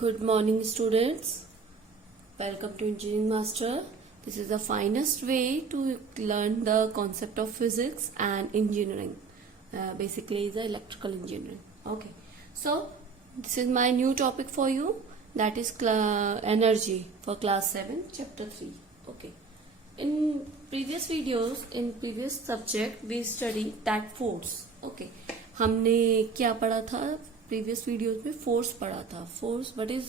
Good morning, students. Welcome to Engineering Master. This is the finest way to learn the concept of physics and engineering. Basically, the electrical engineering. Okay. So, this is my new topic for you. That is energy for class 7, chapter 3. Okay. In previous videos, in previous subject, we studied that force. Okay. हमने क्या पढ़ा था previous videos में? Force पढ़ा था. Force, what is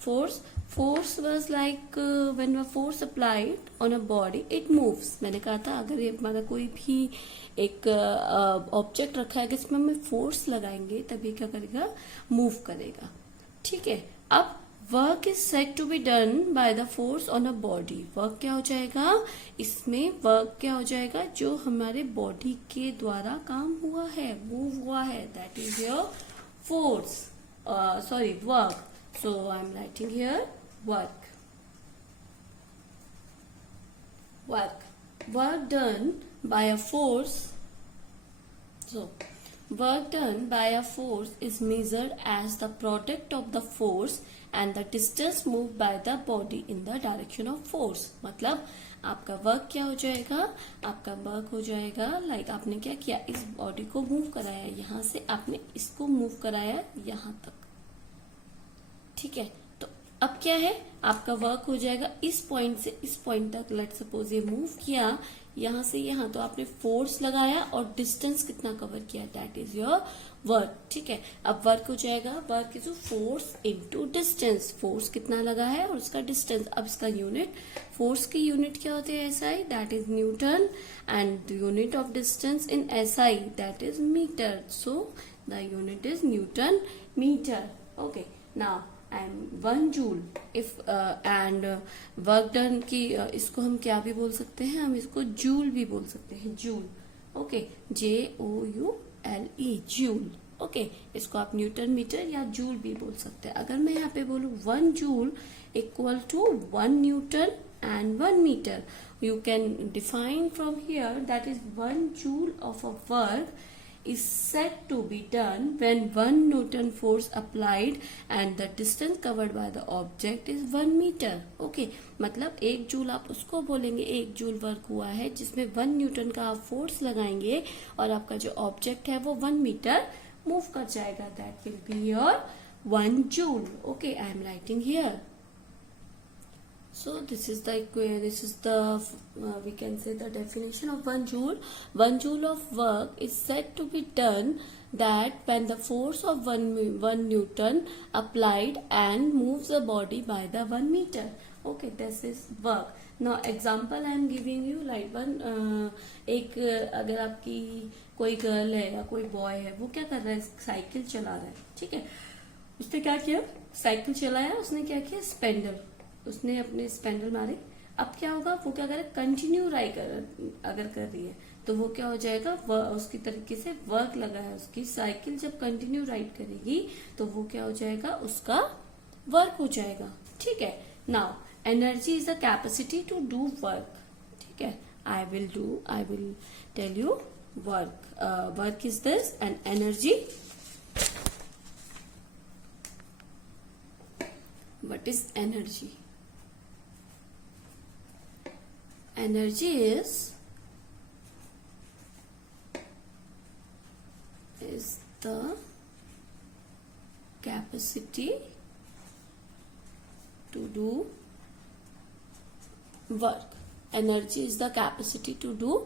force? Force was like when a force applied on a body it moves. मैंने कहा था अगर ये हमारा कोई भी एक ऑब्जेक्ट रखा है जिसमें हमें फोर्स लगाएंगे तभी क्या करेगा? मूव करेगा. ठीक है. अब work is said to be done by the force on a body. Work क्या हो जाएगा इसमें? वर्क क्या हो जाएगा? जो हमारे बॉडी के द्वारा काम हुआ है, मूव हुआ है, that is your force, work. So I'm writing here work. Work done by a force. So work done by a force is measured as the product of the force and the distance moved by the body in the direction of force. मतलब आपका work क्या हो जाएगा? आपका work हो जाएगा like आपने क्या किया? इस बॉडी को मूव कराया, यहाँ से आपने इसको मूव कराया यहाँ तक. ठीक है. तो अब क्या है? आपका वर्क हो जाएगा इस पॉइंट से इस पॉइंट तक. लेट सपोज ये मूव किया यहाँ से यहाँ, तो आपने फोर्स लगाया और डिस्टेंस कितना कवर किया? That is your work. ठीक है. अब वर्क हो जाएगा, work is force into distance. Force कितना लगा है और उसका डिस्टेंस. अब इसका यूनिट, फोर्स की यूनिट क्या होती है? SI, that is newton, and unit of distance in SI that is metre. So the unit is newton metre. Okay. Now and 1 joule if and work done की इसको हम क्या भी बोल सकते हैं? हम इसको जूल भी बोल सकते हैं. Joule. Okay. JOULE joule. Okay. इसको आप न्यूटन मीटर या जूल भी बोल सकते हैं. अगर मैं यहाँ पे बोलूँ 1 joule equal to 1 newton and 1 meter, you can define from here that is 1 joule of a work is said to be done when 1 Newton force applied and the distance covered by the object is 1 meter. Okay. मतलब 1 joule आप उसको बोलेंगे, 1 joule work हुआ है जिसमें 1 Newton का आप force लगाएंगे और आपका जो ऑब्जेक्ट है वो 1 मीटर मूव कर जाएगा. That will be your 1 joule. Okay. I am writing here. So this is the we can say the definition of 1 joule. 1 joule of work is said to be done that when the force of 1 Newton applied and moves the body by the 1 meter. Okay, this is work. Now example I am giving you like one एक अगर आपकी कोई girl है या कोई boy है, वो क्या कर रहा है? साइकिल चला रहा है. ठीक है. उसने क्या किया? साइकिल चलाया, उसने क्या किया? स्पेंडल, उसने अपने स्पेंडल मारे. अब क्या होगा? वो क्या करे? कंटिन्यू राइड अगर कर रही है तो वो क्या हो जाएगा? उसकी तरीके से वर्क लगा है. उसकी साइकिल जब कंटिन्यू राइड करेगी तो वो क्या हो जाएगा? उसका वर्क हो जाएगा. ठीक है. Now energy is the capacity to do work. ठीक है. I will tell you work. Work is this and energy. What is energy? Energy is the capacity to do work. Energy is the capacity to do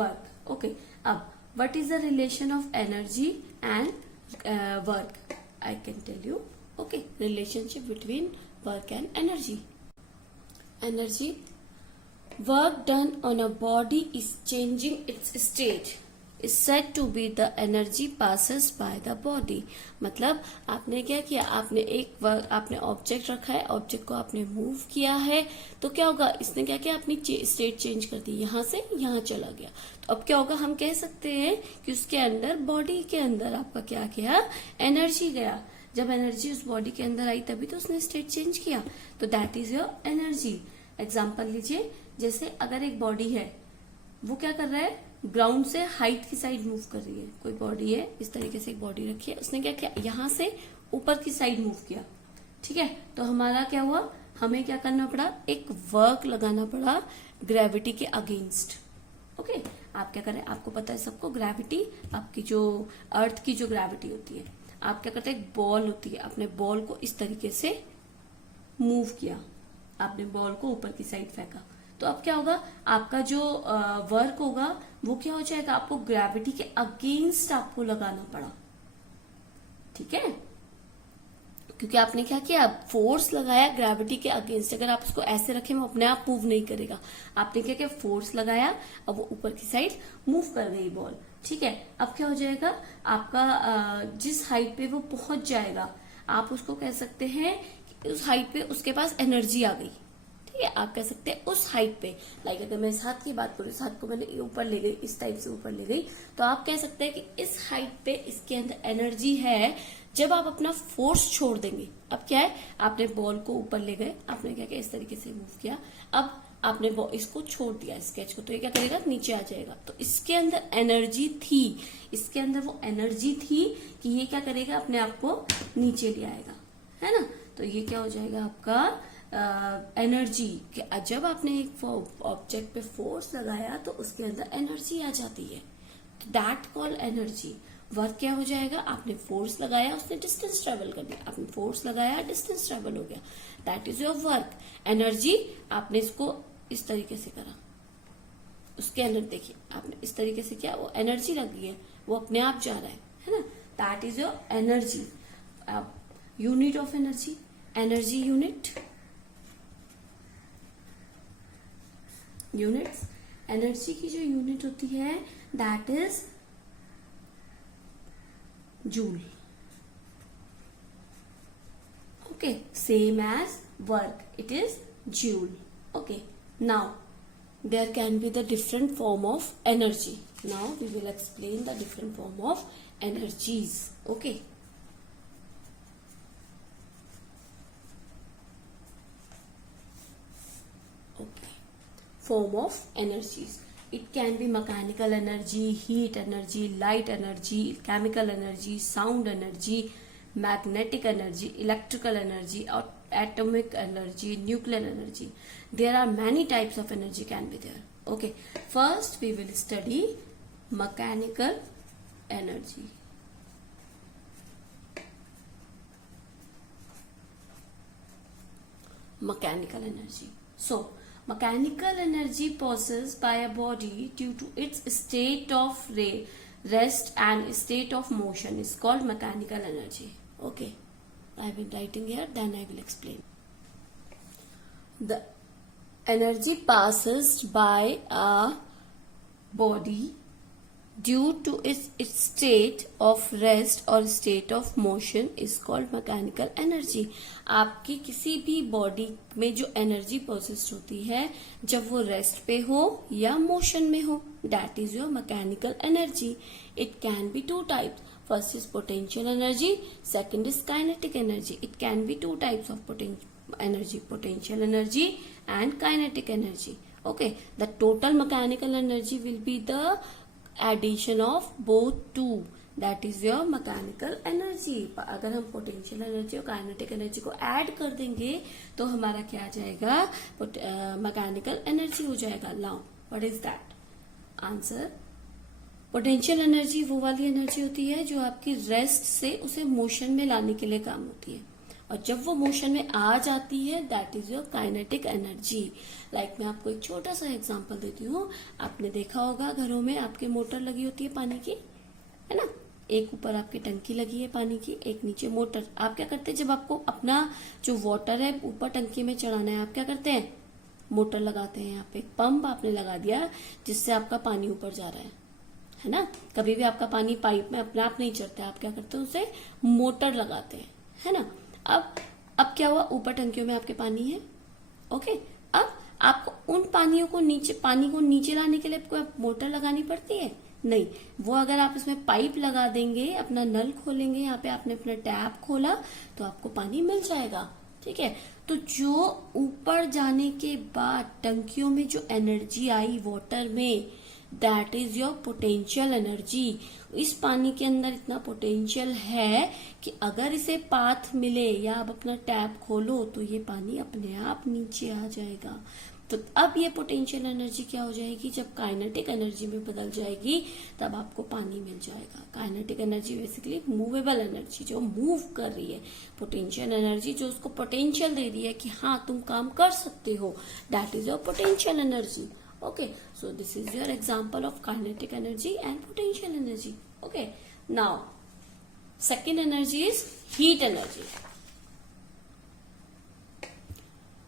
work. Okay. अब what is the relation of energy and work? I can tell you. Okay. Relationship between work and energy. Energy. Work done on a body is changing its state is said to be the energy passes by the body. मतलब आपने क्या किया? आपने object रखा है, object को आपने move किया है, तो क्या होगा? इसने क्या किया? अपनी स्टेट चेंज कर दी, यहाँ से यहाँ चला गया. तो अब क्या होगा? हम कह सकते हैं कि उसके अंदर, बॉडी के अंदर आपका क्या किया? एनर्जी गया. जब एनर्जी उस बॉडी के अंदर आई तभी तो उसने स्टेट चेंज किया. तो that is your energy. Example लीजिए, जैसे अगर एक बॉडी है, वो क्या कर रहा है? ग्राउंड से हाइट की साइड मूव कर रही है. कोई बॉडी है, इस तरीके से एक बॉडी रखी है, उसने क्या किया? यहाँ से ऊपर की साइड मूव किया. ठीक है, तो हमारा क्या हुआ, हमें क्या करना पड़ा, एक वर्क लगाना पड़ा ग्रेविटी के अगेंस्ट। ओके, आप क्या करें, आपको पता है सबको, ग्रेविटी आपकी जो अर्थ की जो ग्रेविटी होती है, आप क्या करते हैं, एक बॉल होती है, आपने बॉल को इस तरीके से मूव किया, आपने बॉल को ऊपर की साइड फेंका, तो अब क्या होगा, आपका जो वर्क होगा वो क्या हो जाएगा, आपको ग्रेविटी के अगेंस्ट आपको लगाना पड़ा। ठीक है, क्योंकि आपने क्या किया, फोर्स लगाया ग्रेविटी के अगेंस्ट। अगर आप उसको ऐसे रखें वो अपने आप मूव नहीं करेगा, आपने क्या किया, फोर्स लगाया, अब वो ऊपर की साइड मूव कर गई बॉल। ठीक है, अब क्या हो जाएगा, आपका जिस हाइट पे वो पहुंच जाएगा, आप उसको कह सकते हैं कि उस हाइट पे उसके पास एनर्जी आ गई। ठीक है, आप कह सकते हैं उस हाइट पे, लाइक अगर मैं इस हाथ की बात करूं, इस हाथ को मैंने ऊपर ले गई, इस टाइप से ऊपर ले गई, तो आप कह सकते हैं कि इस हाइट पे इसके अंदर एनर्जी है। जब आप अपना फोर्स छोड़ देंगे, अब क्या है, आपने बॉल को ऊपर ले गए, आपने क्या किया, इस तरीके से मूव किया, अब आपने इसको छोड़ दिया स्केच को, तो ये क्या करेगा, नीचे आ जाएगा। तो इसके अंदर एनर्जी थी, इसके अंदर वो एनर्जी थी कि ये क्या करेगा, अपने आप को नीचे ले आएगा, है ना। तो ये क्या हो जाएगा आपका एनर्जी। जब आपने एक ऑब्जेक्ट पे फोर्स लगाया तो उसके अंदर एनर्जी आ जाती है, दैट कॉल एनर्जी। वर्क क्या हो जाएगा, आपने फोर्स लगाया, उसने डिस्टेंस ट्रेवल कर दिया, आपने फोर्स लगाया, डिस्टेंस ट्रेवल हो गया, that is your work. Energy, आपने इसको इस तरीके से करा, उसके अंदर देखिए आपने इस तरीके से किया, वो एनर्जी लग गई है, वो अपने आप जा रहा है ना, that is your energy. Unit of energy, energy unit, units, energy की जो यूनिट होती है that is joule. Okay, same as work, it is joule. Okay, now there can be the different form of energy. Now we will explain the different form of energies. Okay, form of energies. It can be mechanical energy, heat energy, light energy, chemical energy, sound energy, magnetic energy, electrical energy, or atomic energy, nuclear energy. There are many types of energy can be there. Okay, first we will study mechanical energy. Mechanical energy. So, mechanical energy possessed by a body due to its state of rest and state of motion is called mechanical energy. Okay, I have been writing here, then I will explain. The energy passes by a body due to its state of rest or state of motion is called mechanical energy. आपकी किसी भी body में जो energy process होती है जब वो rest पे हो या मोशन में हो, that is your mechanical energy. It can be two types. First is potential energy, second is kinetic energy. It can be two types of energy, potential energy and kinetic energy. Okay, the total mechanical energy will be the addition of both two, that is your mechanical energy. अगर हम potential energy और kinetic energy को add कर देंगे तो हमारा क्या आ जाएगा, mechanical energy हो जाएगा. Now what is that? Answer, potential energy वो वाली एनर्जी होती है जो आपकी रेस्ट से उसे मोशन में लाने के लिए काम होती है, और जब वो मोशन में आ जाती है that is your kinetic energy. Like मैं आपको एक छोटा सा एग्जांपल देती हूँ. आपने देखा होगा घरों में आपके मोटर लगी होती है पानी की, है ना. एक ऊपर आपकी टंकी लगी है पानी की, एक नीचे मोटर. आप क्या करते हैं, जब आपको अपना जो वाटर है ऊपर टंकी में चढ़ाना है, आप क्या करते हैं, मोटर लगाते हैं. यहाँ पे पंप आपने लगा दिया जिससे आपका पानी ऊपर जा रहा है ना. कभी भी आपका पानी पाइप में अपने आप नहीं चढ़ता है, आप क्या करते हैं, उसे मोटर लगाते हैं, है ना. अब क्या हुआ, ऊपर टंकियों में आपके पानी है. ओके, अब आपको उन पानी को नीचे लाने के लिए कोई मोटर लगानी पड़ती है नहीं. वो अगर आप इसमें पाइप लगा देंगे, अपना नल खोलेंगे, यहाँ पे आपने अपना टैप खोला तो आपको पानी मिल जाएगा. ठीक है, तो जो ऊपर जाने के बाद टंकियों में जो एनर्जी आई वाटर में, that is your potential energy. इस पानी के अंदर इतना पोटेंशियल है कि अगर इसे पाथ मिले या आप अपना टैप खोलो तो ये पानी अपने आप नीचे आ जाएगा। तो अब ये पोटेंशियल एनर्जी क्या हो जाएगी, जब काइनेटिक एनर्जी में बदल जाएगी तब आपको पानी मिल जाएगा। Kinetic energy basically movable energy जो मूव कर रही है, पोटेंशियल एनर्जी जो उसको पोटेंशियल दे रही है कि हाँ तुम काम कर सकते हो, that is your potential energy. Okay, so this is your example of kinetic energy and potential energy. Okay, now second energy is heat energy.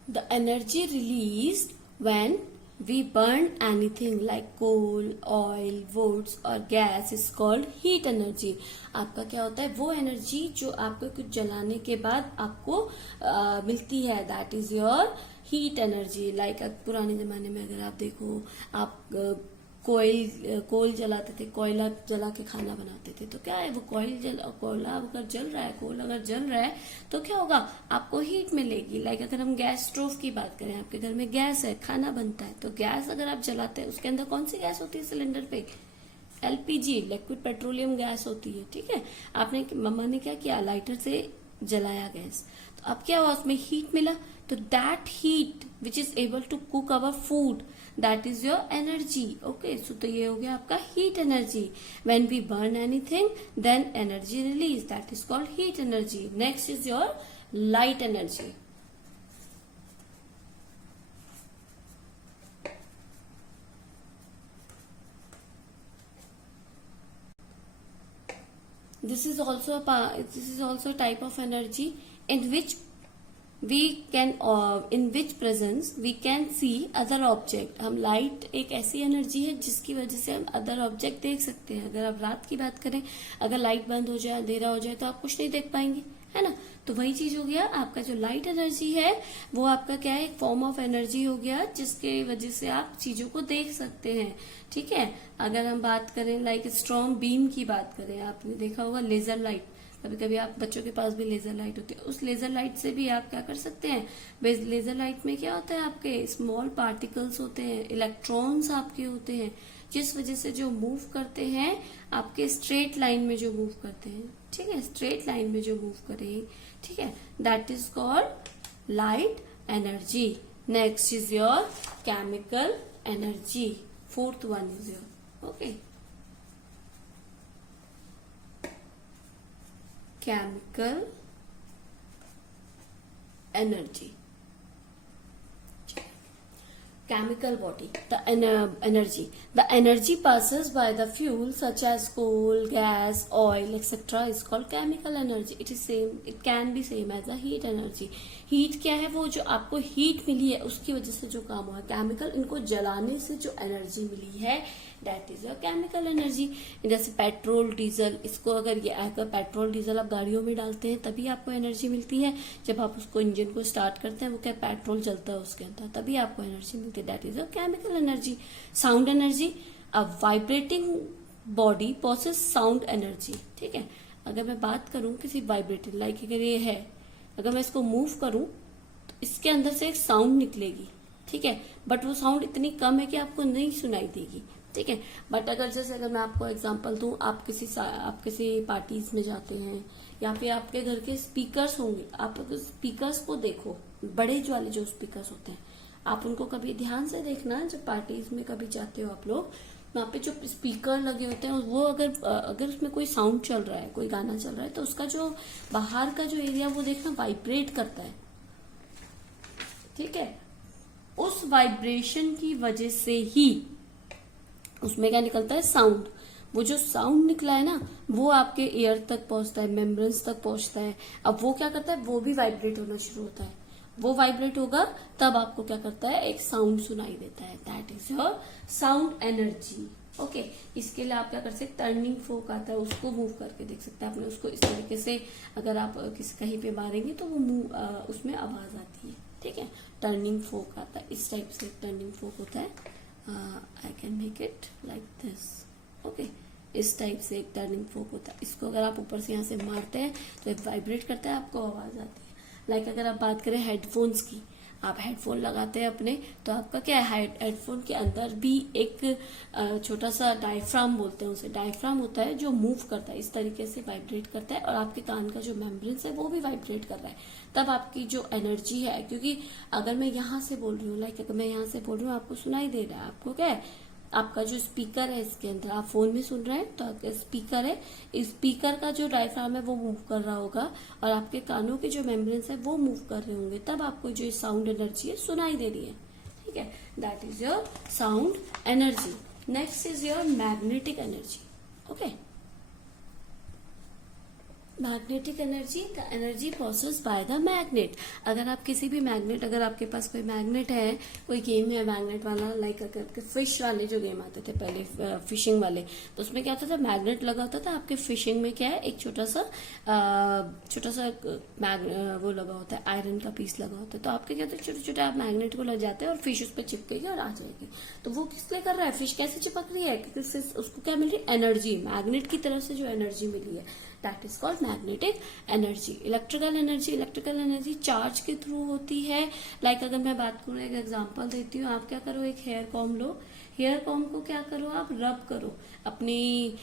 The energy released when we burn anything like coal, oil, woods or gas is called heat energy. आपका क्या होता है, वो energy जो आपको कुछ जलाने के बाद आपको मिलती है, that is your heat energy. Like पुराने जमाने में अगर आप देखो, आप कोयल जलाते थे, कोयला जला के खाना बनाते थे, तो क्या है वो कोयला अगर जल रहा है, कोल अगर जल रहा है तो क्या होगा, आपको हीट मिलेगी। लाइक अगर हम गैस स्टोव की बात करें, आपके घर में गैस है, खाना बनता है, तो गैस अगर आप जलाते हैं उसके अंदर कौन सी गैस होती है सिलेंडर पे, LPG लिक्विड पेट्रोलियम गैस होती है। ठीक है, आपने मम्मा ने क्या किया, लाइटर से जलाया गैस, तो अब क्या हुआ, उसमें हीट मिला, तो that heat which is able to cook our food, that is your energy. Okay, so तो ये हो गया आपका heat energy. When we burn anything then energy release, that is called heat energy. Next is your light energy. This is also a type of energy in which in which presence we can see other object। हम light एक ऐसी energy है जिसकी वजह से हम other object देख सकते हैं। अगर आप रात की बात करें, अगर लाइट बंद हो जाए, अंधेरा हो जाए, तो आप कुछ नहीं देख पाएंगे, है ना। तो वही चीज हो गया, आपका जो लाइट एनर्जी है वो आपका क्या है, एक फॉर्म ऑफ एनर्जी हो गया जिसके वजह से आप चीजों को देख सकते हैं। ठीक है, अगर हम बात करें लाइक स्ट्रॉन्ग बीम की बात करें, आपने देखा होगा लेजर लाइट, कभी कभी आप बच्चों के पास भी लेजर लाइट होती है, उस लेजर लाइट से भी आप क्या कर सकते हैं, लेजर लाइट में क्या होता है, आपके स्मॉल पार्टिकल्स होते हैं, इलेक्ट्रॉन्स आपके होते हैं, जिस वजह से जो मूव करते हैं आपके स्ट्रेट लाइन में जो मूव करते हैं। ठीक है, स्ट्रेट लाइन में जो मूव करें, ठीक है, that is called light energy. Next is your chemical energy, fourth one is your okay chemical energy। Chemical body, the energy passes by the fuel such as coal, gas, oil, etc. is called chemical energy। It can be same as a heat energy। Heat क्या है, वो जो आपको heat मिली है उसकी वजह से जो काम हुआ है, केमिकल इनको जलाने से जो एनर्जी मिली है that is your chemical energy. जैसे पेट्रोल डीजल, इसको अगर पेट्रोल डीजल आप गाड़ियों में डालते हैं तभी आपको एनर्जी मिलती है। जब आप उसको इंजन को स्टार्ट करते हैं, वो क्या पेट्रोल जलता है उसके अंदर, तभी आपको एनर्जी मिलती है, that is your chemical energy. Sound energy, a vibrating body possesses sound energy. ठीक है, अगर मैं बात करूं किसी वाइब्रेटिंग, लाइक अगर ये है, अगर मैं इसको मूव करूं तो इसके अंदर से एक साउंड निकलेगी। ठीक है, बट वो साउंड इतनी कम है कि आपको नहीं सुनाई देगी। ठीक है, बट अगर मैं आपको एग्जांपल दूं, आप किसी पार्टीज में जाते हैं या फिर आपके घर के स्पीकर्स होंगे, आप स्पीकर्स को देखो, बड़े जो वाले जो स्पीकर्स होते हैं, आप उनको कभी ध्यान से देखना, जब पार्टीज में कभी जाते हो आप लोग, वहां पे जो स्पीकर लगे होते हैं वो अगर उसमें कोई साउंड चल रहा है, कोई गाना चल रहा है, तो उसका जो बाहर का जो एरिया वो देखना वाइब्रेट करता है। ठीक है, उस वाइब्रेशन की वजह से ही उसमें क्या निकलता है, साउंड। वो जो साउंड निकला है ना, वो आपके ईयर तक पहुंचता है, मेम्ब्रेन्स तक पहुंचता है। अब वो क्या करता है, वो भी वाइब्रेट होना शुरू होता है। वो वाइब्रेट होगा तब आपको क्या करता है, एक साउंड सुनाई देता है, that is your sound energy. Okay, इसके लिए आप क्या कर सकते, टर्निंग फोक आता है, उसको मूव करके देख सकते हैं आपने उसको इस तरीके से, अगर आप कहीं पे मारेंगे तो वो उसमें आवाज आती है। ठीक है, टर्निंग फोक आता है, इस टाइप से टर्निंग फोक होता है। I can make it like this. Okay, इस टाइप से एक टर्निंग फोक होता है, इसको अगर आप ऊपर से यहाँ से मारते हैं तो एक वाइब्रेट करता है, आपको आवाज आती है। लाइक अगर आप बात करें हेडफोन्स की, आप हेडफोन लगाते हैं अपने, तो आपका क्या है, हेडफोन के अंदर भी एक छोटा सा डायफ्राम बोलते हैं उसे, डायफ्राम होता है जो मूव करता है, इस तरीके से वाइब्रेट करता है, और आपके कान का जो मेम्ब्रेन्स है वो भी वाइब्रेट कर रहा है। तब आपकी जो एनर्जी है, क्योंकि अगर मैं यहाँ से बोल रही हूँ, लाइक अगर मैं यहाँ से बोल रही हूँ, आपको सुनाई दे रहा है, आपको क्या है, आपका जो स्पीकर है इसके अंदर, आप फोन में सुन रहे हैं तो आपका स्पीकर है, इस स्पीकर का जो डायफ्राम है वो मूव कर रहा होगा, और आपके कानों के जो मेम्ब्रेन्स है वो मूव कर रहे होंगे, तब आपको जो साउंड एनर्जी है सुनाई दे रही है। ठीक है, that is your sound energy. Next is your magnetic energy. Okay, magnetic energy, the energy process by the magnet. अगर आप किसी भी मैग्नेट, अगर आपके पास कोई मैग्नेट है, कोई गेम है मैग्नेट वाला, लाइक अगर फिश वाले जो गेम आते थे पहले, फिशिंग वाले, तो उसमें क्या होता था, मैग्नेट लगा होता था, आपके फिशिंग में क्या है, एक छोटा सा वो लगा होता है, आयरन का पीस लगा होता है, तो आपके क्या होता है, छोटे छोटे आप मैग्नेट को लग जाते हैं और फिश उस पर चिपकेगी और आ जाएगी। तो वो किस लिए कर रहा है, फिश कैसे चिपक रही है, क्योंकि उसको क्या मिल रही है, एनर्जी, मैग्नेट की तरफ से जो एनर्जी मिली है, that is called magnetic energy. Electrical energy, electrical energy charge के थ्रू होती है। लाइक अगर मैं बात करूं, एक एग्जांपल देती हूँ, आप क्या करो, एक हेयर कॉम लो, हेयर कॉम को क्या करो, आप रब करो, अपनी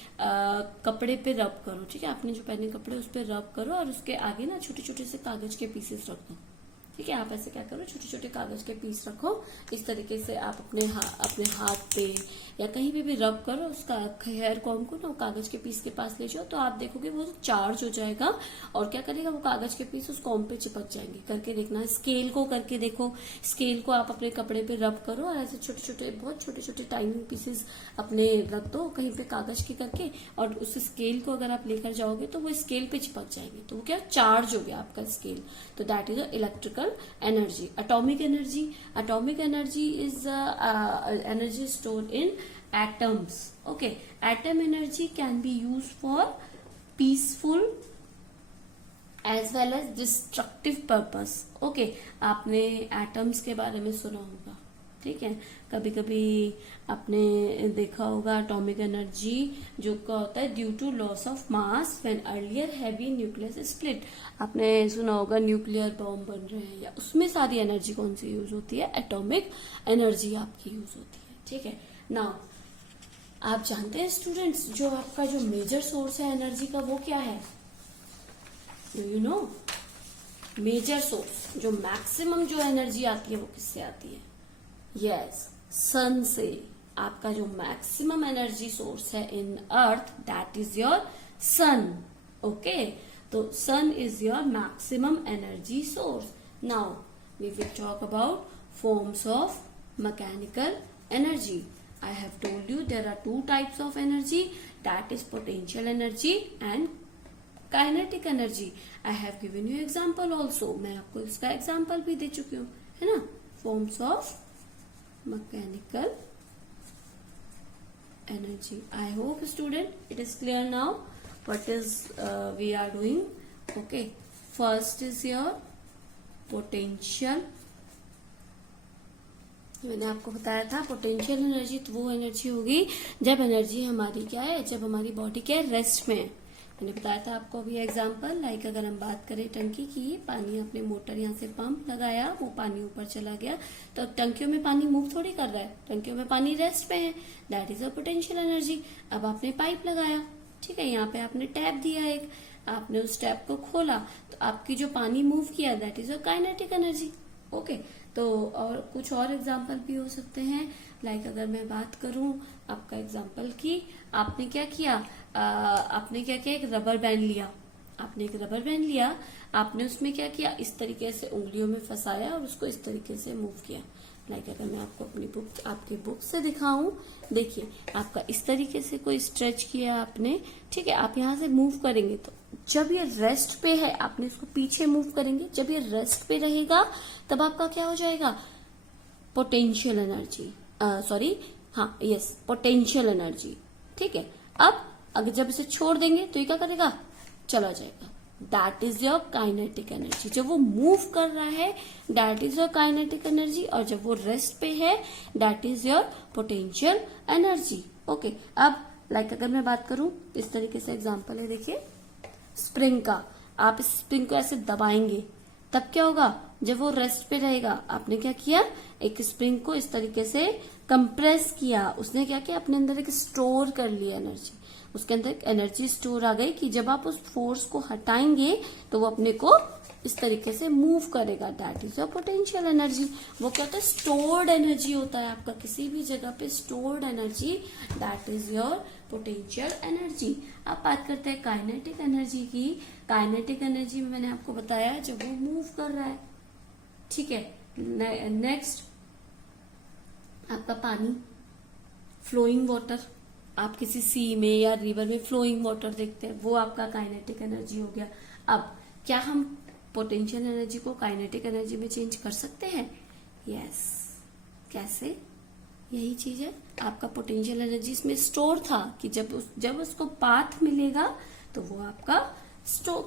कपड़े पे रब करो, ठीक है, आपने जो पहने कपड़े उस पे रब करो, और उसके आगे ना छोटे छोटे से कागज के पीसेस रख दो। ठीक है, आप ऐसे क्या करो, छोटे छोटे कागज के पीस रखो, इस तरीके से आप अपने हाथ पे या कहीं पे भी रब करो, उसका हेयर कॉम को ना कागज के पीस के पास ले जाओ, तो आप देखोगे वो चार्ज हो जाएगा, और क्या करेगा, वो कागज के पीस उस कॉम पे चिपक जाएंगे। करके देखना, स्केल को करके देखो, स्केल को आप अपने कपड़े पे रब करो, और ऐसे छोटे छोटे, बहुत छोटे छोटे टाइनी पीसेस अपने रख दो कहीं पे कागज के करके, और उस स्केल को अगर आप लेकर जाओगे तो वो स्केल पे चिपक जाएंगे, तो वो क्या, चार्ज हो गया आपका स्केल। तो that is electrical energy. Atomic energy, atomic energy is energy stored in atoms. Okay, atom energy can be used for peaceful as well as destructive purpose. Okay, आपने atoms के बारे में सुना होगा, ठीक है, कभी कभी आपने देखा होगा एटॉमिक एनर्जी जो क्या होता है, due to loss of mass when earlier heavy nucleus split. आपने सुना होगा न्यूक्लियर बॉम्ब बन रहे हैं, या उसमें सारी एनर्जी कौन सी यूज होती है, एटॉमिक एनर्जी आपकी यूज होती है। ठीक है, नाउ आप जानते हैं स्टूडेंट्स, जो आपका जो मेजर सोर्स है एनर्जी का वो क्या है, do you know? Major source, जो मैक्सिमम जो एनर्जी आती है वो किससे आती है? यस, सन से। आपका जो मैक्सिमम एनर्जी सोर्स है in earth, that is your sun. Okay, तो sun is your maximum energy source. Now we will talk about forms of mechanical energy. I have told you there are two types of energy, that is potential energy and kinetic energy. I have given you example also. मैं आपको इसका example भी दे चुकी हूँ, है ना? Forms of mechanical energy. I hope student it is clear now what is we are doing. Okay, first is your potential. मैंने आपको बताया था पोटेंशियल एनर्जी, तो वो एनर्जी होगी जब एनर्जी हमारी क्या है, जब हमारी बॉडी क्या है, रेस्ट में है। मैंने बताया था आपको अभी एग्जांपल, लाइक अगर हम बात करें टंकी की, पानी आपने मोटर यहाँ से पंप लगाया, वो पानी ऊपर चला गया, तो अब टंकियों में पानी मूव थोड़ी कर रहा है, टंकियों में पानी रेस्ट पे है, that is a potential energy. अब आपने पाइप लगाया, ठीक है, यहाँ पे आपने टैप दिया एक, आपने उस टैप को खोला, तो आपकी जो पानी मूव किया, that is a kinetic energy. Okay, तो और कुछ और एग्जाम्पल भी हो सकते हैं, लाइक अगर मैं बात करूं आपका एग्जाम्पल की, आपने क्या किया, एक रबर बैंड लिया, आपने एक रबर बैंड लिया, आपने उसमें क्या किया, इस तरीके से उंगलियों में फंसाया और उसको इस तरीके से मूव किया। लाइक अगर मैं आपको अपनी बुक, आपकी बुक से दिखाऊं, देखिए आपका इस तरीके से कोई स्ट्रेच किया आपने, ठीक है, आप यहाँ से मूव करेंगे, तो जब ये रेस्ट पे है आपने इसको पीछे मूव करेंगे, जब ये रेस्ट पे रहेगा तब आपका क्या हो जाएगा, पोटेंशियल एनर्जी, सॉरी, हाँ यस, पोटेंशियल एनर्जी। ठीक है, अब अगर जब इसे छोड़ देंगे तो ये क्या करेगा, चला जाएगा, that is your kinetic energy. जब वो मूव कर रहा है that is your kinetic energy, और जब वो रेस्ट पे है that is your potential energy. Okay, अब लाइक अगर मैं बात करूं, इस तरीके से एग्जांपल है, देखिए स्प्रिंग का, आप इस स्प्रिंग को ऐसे दबाएंगे, तब क्या होगा, जब वो रेस्ट पे रहेगा, आपने क्या किया, एक स्प्रिंग को इस तरीके से कंप्रेस किया, उसने क्या किया, अपने अंदर एक स्टोर कर लिया एनर्जी, उसके अंदर एक एनर्जी स्टोर आ गई कि जब आप उस फोर्स को हटाएंगे तो वो अपने को इस तरीके से मूव करेगा। That is your potential energy. वो क्या होता है, स्टोर्ड एनर्जी होता है आपका किसी भी जगह पे stored energy, that is your potential energy. अब बात करते हैं काइनेटिक एनर्जी की। काइनेटिक एनर्जी में मैंने आपको बताया जब वो मूव कर रहा है, ठीक है। नेक्स्ट आपका पानी, फ्लोइंग वाटर, आप किसी सी में या रिवर में फ्लोइंग वाटर देखते हैं, वो आपका काइनेटिक एनर्जी हो गया। अब क्या हम पोटेंशियल एनर्जी को काइनेटिक एनर्जी में चेंज कर सकते हैं? यस। कैसे? यही चीज है, आपका पोटेंशियल एनर्जी इसमें स्टोर था कि जब उसको पाथ मिलेगा तो वो आपका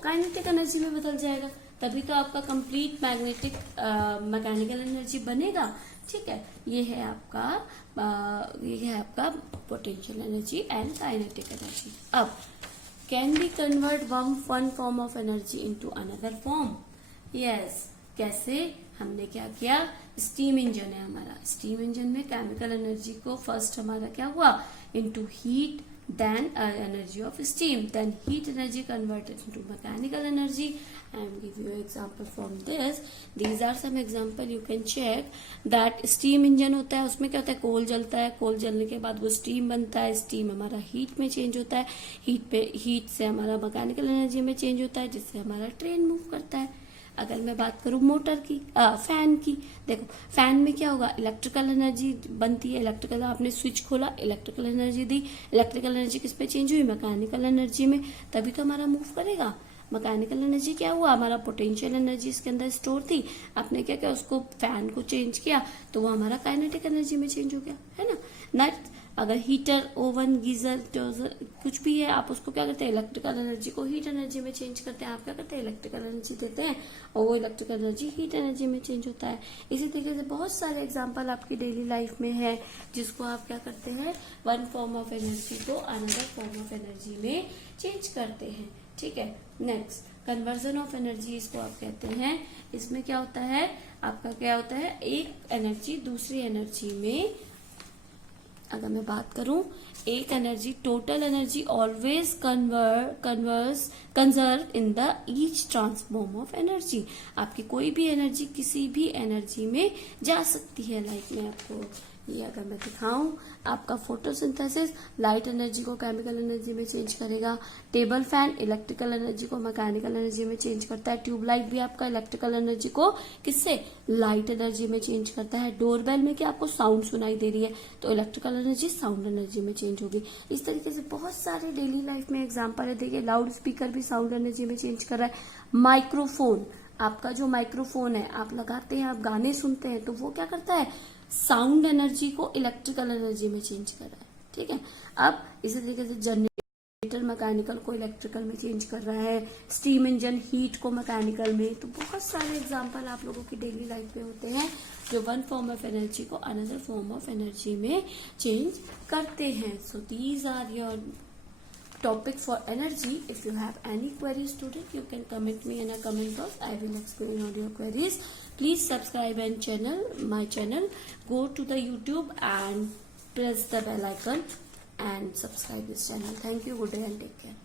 काइनेटिक एनर्जी में बदल जाएगा, तभी तो आपका कंप्लीट मैग्नेटिक मैकेनिकल एनर्जी बनेगा, ठीक है। ये है आपका potential energy and kinetic energy. अब can be convert one form of energy into another form? Yes. कैसे? हमने क्या किया, स्टीम इंजन है हमारा, स्टीम इंजन में केमिकल एनर्जी को फर्स्ट हमारा क्या हुआ, into heat, then energy of steam, then heat energy converted into mechanical energy. I am give you example from this. These are some example you can check that steam engine होता है, उसमें क्या होता है, कोल जलता है, कोल जलने के बाद वो स्टीम बनता है, स्टीम हमारा हीट में चेंज होता है, हीट से हमारा मैकेनिकल एनर्जी में चेंज होता है, जिससे हमारा ट्रेन मूव करता है। अगर मैं बात करूं मोटर की, फैन की, देखो फैन में क्या होगा, इलेक्ट्रिकल एनर्जी बनती है, इलेक्ट्रिकल, आपने स्विच खोला, इलेक्ट्रिकल एनर्जी दी, इलेक्ट्रिकल एनर्जी किस पे चेंज हुई, मैकेनिकल एनर्जी में, तभी तो हमारा मूव करेगा। मैकेनिकल एनर्जी क्या हुआ, हमारा पोटेंशियल एनर्जी इसके अंदर स्टोर थी, आपने क्या किया, उसको फैन को चेंज किया तो वो हमारा काइनेटिक एनर्जी में चेंज हो गया, है ना। नेक्स्ट, अगर हीटर, ओवन, गीजर, टोजर कुछ भी है, आप उसको क्या करते हैं, इलेक्ट्रिकल एनर्जी को हीट एनर्जी में चेंज करते हैं। आप क्या करते हैं, इलेक्ट्रिकल एनर्जी देते हैं और वो इलेक्ट्रिकल एनर्जी हीट एनर्जी में चेंज होता है। इसी तरीके से बहुत सारे एग्जांपल आपकी डेली लाइफ में है, जिसको आप क्या करते हैं, वन फॉर्म ऑफ एनर्जी को अनदर फॉर्म ऑफ एनर्जी में चेंज करते हैं, ठीक है। नेक्स्ट, कन्वर्जन ऑफ एनर्जी इसको आप कहते हैं। इसमें क्या होता है, आपका क्या होता है, एक एनर्जी दूसरी एनर्जी में, अगर मैं बात करूं, एक energy, total energy always conserve in the each transform of energy. आपकी कोई भी एनर्जी किसी भी एनर्जी में जा सकती है। लाइक में आपको ये अगर मैं दिखाऊं, आपका फोटोसिंथेसिस लाइट एनर्जी को केमिकल एनर्जी में चेंज करेगा, टेबल फैन इलेक्ट्रिकल एनर्जी को मैकेनिकल एनर्जी में चेंज करता है, ट्यूबलाइट भी आपका इलेक्ट्रिकल एनर्जी को किससे, लाइट एनर्जी में चेंज करता है, डोरबेल में क्या आपको साउंड सुनाई दे रही है तो इलेक्ट्रिकल एनर्जी साउंड एनर्जी में चेंज होगी। इस तरीके से बहुत सारे डेली लाइफ में एग्जाम्पल है। देखिए, लाउड स्पीकर भी साउंड एनर्जी में चेंज कर रहा है, माइक्रोफोन, आपका जो माइक्रोफोन है आप लगाते हैं, आप गाने सुनते हैं, तो वो क्या करता है, साउंड एनर्जी को इलेक्ट्रिकल एनर्जी में चेंज कर रहा है, ठीक है। अब इसी तरीके से जनरेटर मैकेनिकल को इलेक्ट्रिकल में चेंज कर रहा है, स्टीम इंजन हीट को मैकेनिकल में। तो बहुत सारे एग्जांपल आप लोगों की डेली लाइफ में होते हैं जो वन फॉर्म ऑफ एनर्जी को अनदर फॉर्म ऑफ एनर्जी में चेंज करते हैं। So these are your topic for energy. If you have any queries, student, you can comment me in a comment box. I will explain all your queries. Please subscribe my channel. Go to the YouTube and press the bell icon and subscribe this channel. Thank you. Good day and take care.